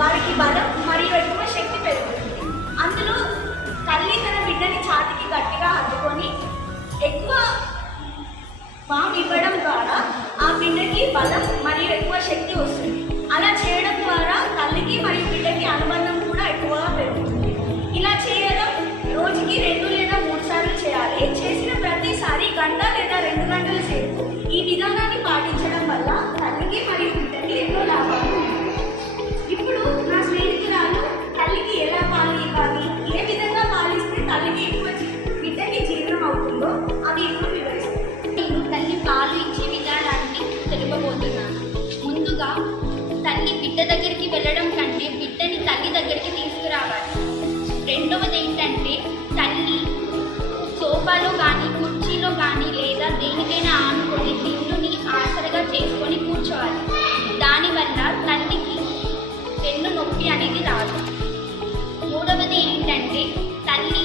వారికి బలం మరియు ఎక్కువ శక్తి పెరుగుతుంది. అందులో తల్లి తన బిడ్డని ఛాతికి గట్టిగా హత్తుకొని ఎక్కువ పాము ఇవ్వడం ద్వారా ఆ బిడ్డకి బలం మరియు ఎక్కువ శక్తి వస్తుంది. అలా చేయడం ద్వారా తల్లికి మరియు బిడ్డకి అనుబంధం కూడా ఎక్కువగా పెరుగుతుంది. ఇలా చేయడం రోజుకి 2 లేదా 3 సార్లు చేయాలి. చేసిన ప్రతిసారి గంట లేదా 2 గంటల సేపు ఈ విధానాన్ని పాటించడం వల్ల తల్లికి మరియు బిడ్డకి ఎన్నో లాభాలు ఉన్నాయి. ఇప్పుడు నా స్నేహితురాలు తల్లికి ఎలా పాలు ఇవ్వాలి, ఏ విధంగా పాలిస్తే తల్లికి ఎక్కువ బిడ్డకి జీర్ణం అవుతుందో అవి ఇప్పుడు వివరిస్తాను. నేను తల్లి పాలు ఇచ్చే విధానాన్ని తెలుపబోతున్నాను. ముందుగా తల్లి బిడ్డ దగ్గరికి వెళ్ళడం కంటే బిడ్డని తల్లి దగ్గరికి తీసుకురావాలి. రెండవది ఏంటంటే తల్లి సోఫాలో కానీ కుర్చీలో కానీ లేదా దేనికైనా ఆనుకొని దిండుని ఆసరగా చేసుకొని కూర్చోవాలి. దానివల్ల తల్లికి వెన్ను నొప్పి అనేది రాదు. మూడవది ఏంటంటే తల్లి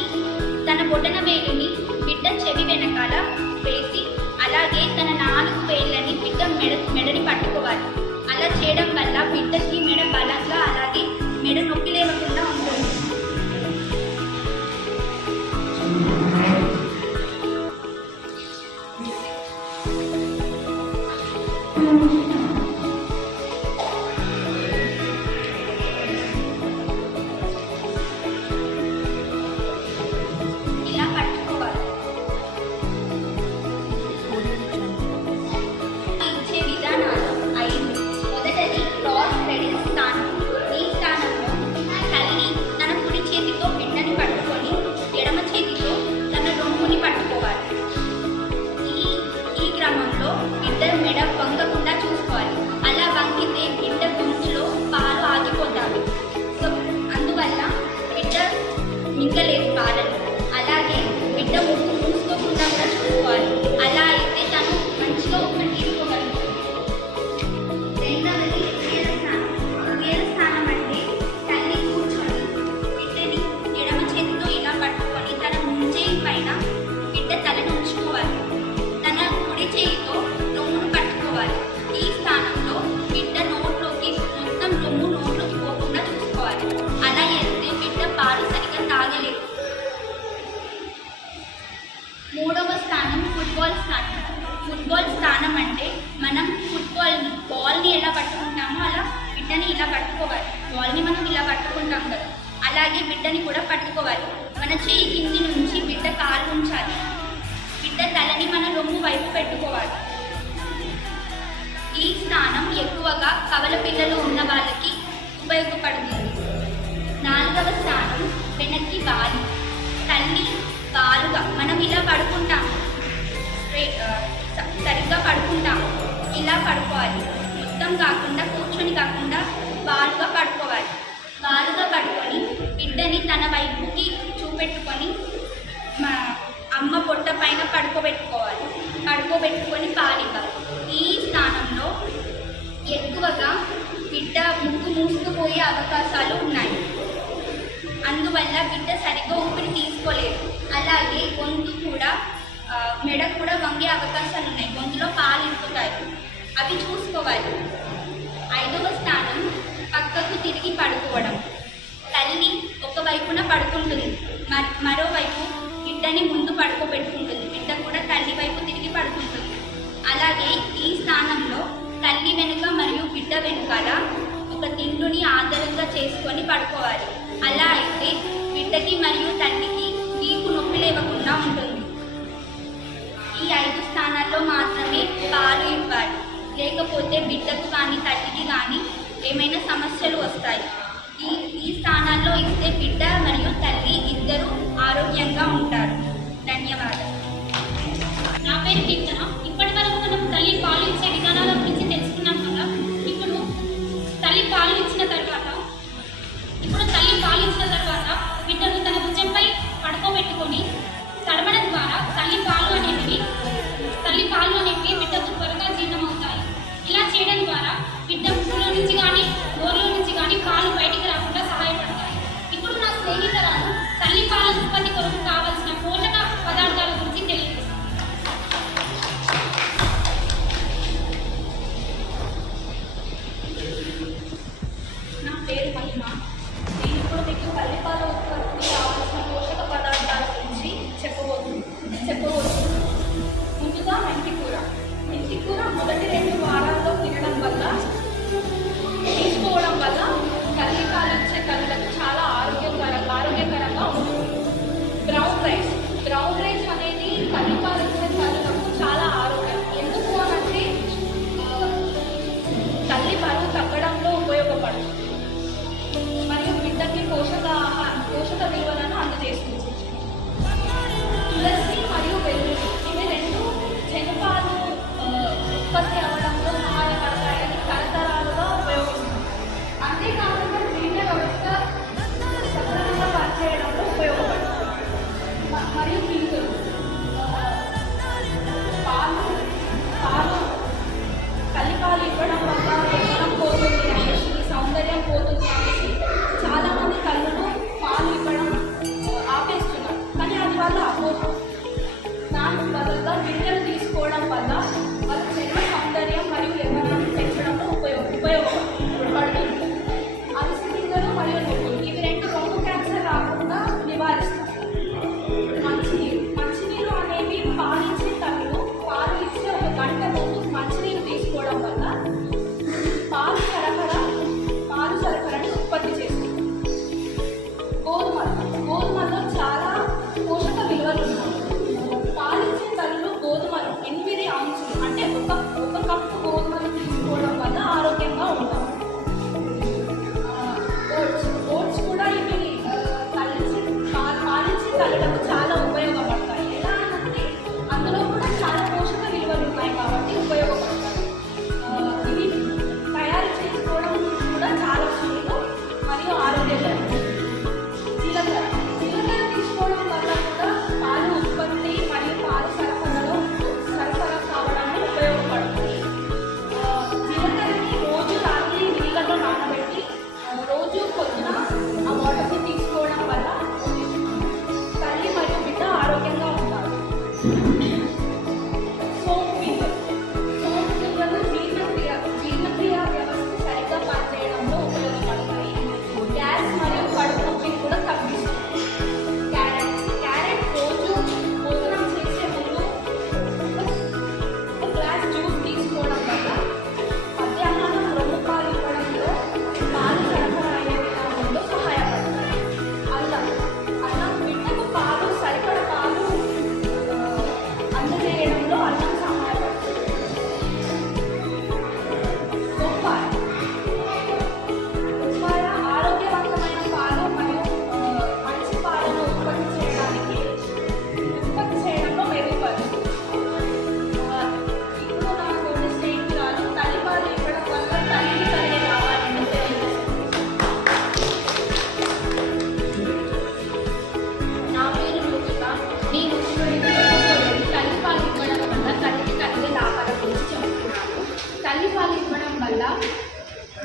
తన బొటన వేలుని బిడ్డ చెవి వెనకాల వేసి అలాగే తన 4 వేళ్ళని బిడ్డ మెడని పట్టుకోవాలి. అలా చేయడం వల్ల బిడ్డకి మెడ బలంగా అలాగే మెడ నొప్పి లేకుండా ఉంటుంది. మెడ వంగకుండా చూసుకోవాలి. అలా వంగితే బిడ్డ గొంతులో పాలు ఆగిపోతాయి. సో అందువల్ల బిడ్డ మింగలేదు పాలను. అలాగే బిడ్డ ముక్కు మూసుకోకుండా కూడా చూసుకోవాలి. అలా అయితే తను మంచిగా తీసుకోగలుగుతుంది. రెండవది ఉయ్యాల స్నానం. ఉయ్యాల స్నానం అంటే తల్లి కూర్చొని బిడ్డని ఎడమ చేతితో ఇలా పట్టుకొని తన ముంజేయి పైన బిడ్డ తలను ఉంచుకోవాలి. తన కుడి చేయితో పట్టుకోవాలి. ఈ స్థానంలో బిడ్డ నోట్లోకి మొత్తం రొమ్ము నోట్లోకి పోకుండా చూసుకోవాలి. అలా చేస్తే బిడ్డ పాలు సరిగ్గా తాగలేదు. మూడవ స్థానం ఫుట్బాల్ స్థానం. ఫుట్బాల్ స్థానం అంటే మనం బాల్ని ఎలా పట్టుకుంటామో అలా బిడ్డని ఇలా పట్టుకోవాలి. బాల్ని మనం ఇలా పట్టుకుంటాం కదా, అలాగే బిడ్డని కూడా పట్టుకోవాలి. మన చేయి కింది నుంచి బిడ్డ కాలు ఉంచాలి. బిడ్డ తలని మన రొమ్ము వైపు పెట్టుకోవాలి. ఈ స్థానం ఎక్కువగా కవల పిల్లలు ఉన్న వాళ్ళకి ఉపయోగపడుతుంది. 4వ స్థానం వెనక్కి వాలి. తల్లి వాలుగా మనం ఇలా పడుకుంటాము, సరిగ్గా పడుకుంటాము. ఇలా పడుకోవాలి. మొత్తం కాకుండా కూర్చొని కాకుండా వాలుగా పడుకోబెట్టుకొని పాలివ్వాలి. ఈ స్థానంలో ఎక్కువగా బిడ్డ ముక్కు మూసుకుపోయే అవకాశాలు ఉన్నాయి. అందువల్ల బిడ్డ సరిగ్గా ఊపిరి తీసుకోలేదు. అలాగే గొంతు కూడా మెడ కూడా వంగే అవకాశాలు ఉన్నాయి. గొంతులో పాలు ఇరుకుతాయి, అవి చూసుకోవాలి. 5వ స్థానం పక్కకు తిరిగి పడుకోవడం. తల్లి ఒకవైపున పడుకుంటుంది, మరోవైపు బిడ్డని ముందు పడుకోబెట్టుకుంటుంది. బిడ్డ కూడా తల్లి వైపు తిరిగి పడుకుంటుంది. అలాగే ఈ స్థానంలో తల్లి వెనుక మరియు బిడ్డ వెనుకాల ఒక దిండుని ఆధారంగా చేసుకొని పడుకోవాలి. అలా అయితే బిడ్డకి మరియు తల్లికి వీపు నొప్పి లేకుండా ఉంటుంది. ఈ 5 స్థానాల్లో మాత్రమే పాలు ఇవ్వాలి, లేకపోతే బిడ్డకు కానీ తల్లికి కానీ ఏమైనా సమస్యలు వస్తాయి. ఈ స్థానాల్లో ఇస్తే బిడ్డ మరియు తల్లి ఇద్దరు ఆరోగ్యంగా ఉంటారు. ధన్యవాదాలు. నా పేరు కీర్తన. ఇప్పటి వరకు మనం తల్లి పాలు ఇచ్చే విధానాల గురించి తెలుసుకున్నాం కదా. ఇప్పుడు తల్లి పాలు ఇచ్చిన తర్వాత బిడ్డను తన భుజంపై పడుకోబెట్టుకొని తడమడం ద్వారా తల్లి పాలు అనేవి బిడ్డకు త్వరగా జీర్ణమవుతాయి. ఇలా చేయడం ద్వారా బిడ్డ ముక్కులో నుంచి కానీ గోర్లో నుంచి కానీ పాలు బయటికి రాకుండా సహాయపడతాయి. ఇప్పుడు నా స్నేహితురాలు తల్లి పాల ఉత్పత్తి కొరకు కావాల్సిన పోషక పదార్థాల గురించి తెలియజేస్తాను.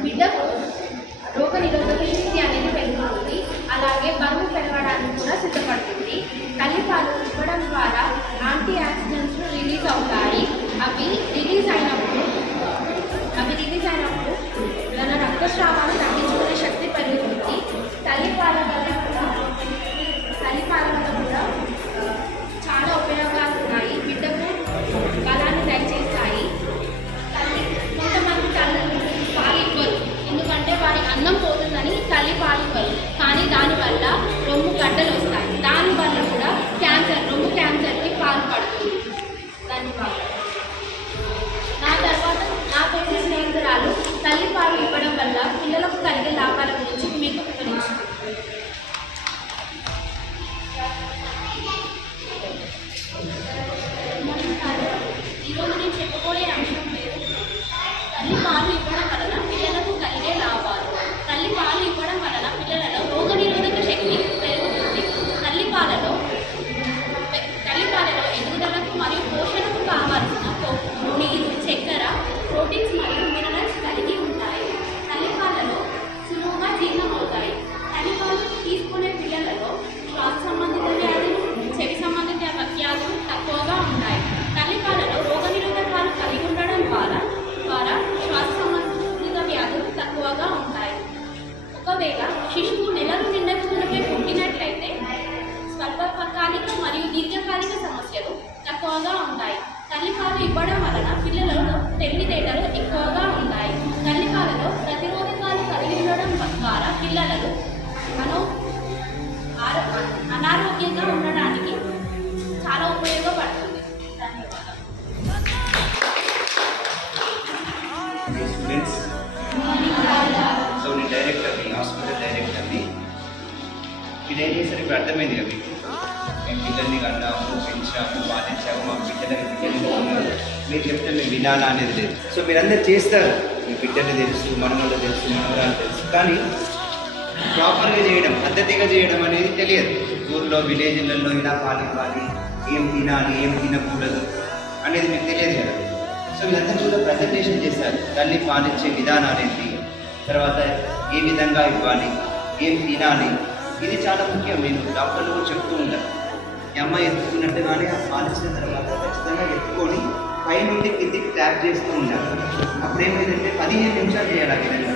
బిడ్డకు రోగ నిరోధక శక్తి అనేది పెరుగుతుంది. అలాగే బరువు పెరగడానికి కూడా సిద్ధపడుతుంది. తల్లిపాలు ఇవ్వడం ద్వారా యాంటీ ఆక్సిడెంట్స్ రిలీజ్ అవుతాయి. అవి రిలీజ్ అయినప్పుడు మన రక్తస్రావాన్ని తగ్గించుకునే శక్తి పెరుగుతుంది. తల్లిపాల వల్ల కూడా చాలా ఉపయోగాలు ఉన్నాయి. బిడ్డకు బలాన్ని దయచేస్తాయి. కొంతమంది తల్లులు పాలు ఇవ్వరు, ఎందుకంటే వారి అన్నం పోతుందని తల్లి పాలు ఇవ్వరు. కానీ దానివల్ల రొమ్ము గడ్డలు వస్తాయి. దానివల్ల కూడా రొమ్ము క్యాన్సర్కి పాలు పడుతుంది. ధన్యవాదాలు. నా తోటి స్నేహితురాలు తల్లి పాలు ఇవ్వడం వల్ల పిల్లలకు కలిగే లాభాల గురించి మీకు వివరించారు. ఈరోజు నేను చెప్పబోయే అంశం పేరు తల్లి పాలు ఇవ్వడం వలన పిల్లలకు కలిగే లాభాలు. తల్లి పాలు ఇవ్వడం వలన పిల్లలలో రోగనిరోధక శక్తి పెరుగుతుంది. తల్లిపాలలో ఎదుగుదలకు మరియు పోషణకు కావాల్సిన కొవ్వు, నీరు, చక్కెర, ప్రోటీన్స్ మరియు మినరల్స్ కలిగి ఉంటాయి. తల్లిపాలలో సులువుగా జీర్ణమవుతాయి. తల్లిపాలు తీసుకునే పిల్లలలో శ్వాస సంబంధిత వ్యాధులు, చెవి సంబంధిత వ్యాధులు తక్కువగా ఉంటాయి. తల్లిపాలలో రోగనిరోధకాలు కలిగి ఉండడం ద్వారా శ్వాస సంబంధిత వ్యాధులు తక్కువగా ఉంటాయి. ఒకవేళ శిశువు నెలలు నిండక మునిపే పుట్టినట్లయితే స్వల్పకాలిక మరియు దీర్ఘకాలిక సమస్యలు తక్కువగా ఉంటాయి. తల్లిపాలు ఇవ్వడం వలన పిల్లలలో తెలివితేటలు ఎక్కువగా ఉంటాయి. తల్లిపాలలో ప్రతిరోధకాలు కలిగి ఉండడం ద్వారా పిల్లలను అనారోగ్యంగా ఉండడానికి చాలా ఉపయోగపడుతుంది. ధన్యవాదాలు. సో నేను డైరెక్టర్ని, హాస్పిటల్ డైరెక్టర్ని. ఇది ఏం చేశారు ఇప్పుడు అర్థమైంది కదా మీకు. మేము పిల్లల్ని కన్నాము, పెంచాము, పాలించాము, మా బిడ్డలు ఉన్నారు. మీరు చెప్తే మేము వినాలా అనేది లేదు. సో మీరందరూ చేస్తారు, మీ బిడ్డలు తెలుసు, మనవాళ్ళు తెలుసు, మనవరాలు తెలుసు, కానీ ప్రాపర్గా చేయడం, పద్ధతిగా చేయడం అనేది తెలియదు. ఊర్లో విలేజ్లలో ఇలా పాలివ్వాలి, ఏం తినాలి, ఏం తినకూడదు అనేది మీకు తెలియదు కదా. సో వీళ్ళందరూ కూడా ప్రజెంటేషన్ చేశారు. తల్లి పాలించే విధానాలు ఏంటి, తర్వాత ఏ విధంగా ఇవ్వాలి, ఏం తినాలి, ఇది చాలా ముఖ్యం. నేను డాక్టర్లు కూడా చెప్తూ ఉంటాను. ఈ అమ్మాయి ఎత్తుకున్నట్టుగానే ఆ పాలించిన తర్వాత ఖచ్చితంగా ఎత్తుకొని పైనుండి కిందికి ట్యాప్ చేస్తూ ఉంటారు. అప్పుడు ఏమైందంటే 15 నిమిషాలు చేయాలి. ఆ విధంగా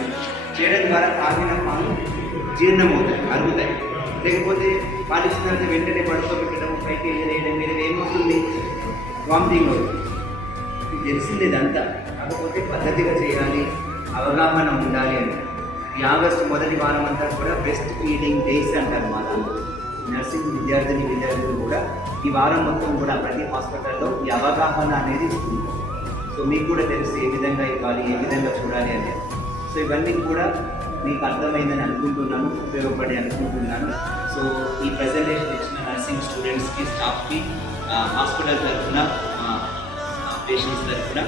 చేయడం ద్వారా తాగిన పాలు జీర్ణమవుతాయి, అరుగుతాయి. లేకపోతే పాలించిన వెంటనే పడుకోబెట్టడం, పైకి ఎగరేయడం, మీద ఏమవుతుంది, వామిటింగ్ అవుతుంది. మీకు తెలిసింది ఇదంతా. కాకపోతే పద్ధతిగా చేయాలి, అవగాహన ఉండాలి అని. ఈ ఆగస్టు మొదటి వారం అంతా కూడా బెస్ట్ ఫీడింగ్ డేస్ అంటారు మా దాంట్లో. నర్సింగ్ విద్యార్థులు కూడా ఈ వారం మొత్తం కూడా ప్రతి హాస్పిటల్లో ఈ అవగాహన అనేది ఇస్తుంటారు. సో మీకు కూడా తెలుసు ఏ విధంగా ఇవ్వాలి, ఏ విధంగా చూడాలి అనేది. సో ఇవన్నీ కూడా మీకు అర్థమైందని అనుకుంటున్నాను, ఉపయోగపడి అనుకుంటున్నాను. సో ఈ ప్రజెంటేషన్ ఇచ్చిన నర్సింగ్ స్టూడెంట్స్కి, స్టాఫ్కి హాస్పిటల్ తరఫున, పేషెంట్స్ తరఫున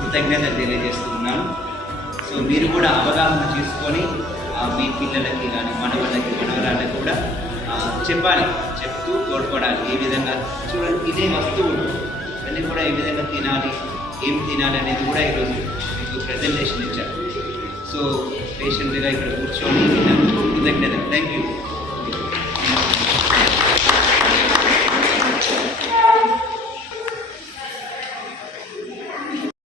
కృతజ్ఞతలు తెలియజేస్తున్నాను. సో మీరు కూడా అవగాహన చేసుకొని మీ పిల్లలకి కానీ మనవళ్ళకి, మనవరాళ్ళకి కూడా చెప్పాలి, చెప్తూ తోడ్పడాలి. ఏ విధంగా చూడండి, ఇదే వస్తువులు ఇవన్నీ కూడా ఏ విధంగా తినాలి, ఏం తినాలి అనేది కూడా ఈరోజు మీకు ప్రజెంటేషన్ ఇచ్చారు. సో పేషెంట్గా ఇక్కడ కూర్చొని కృతజ్ఞతలు. Thank you.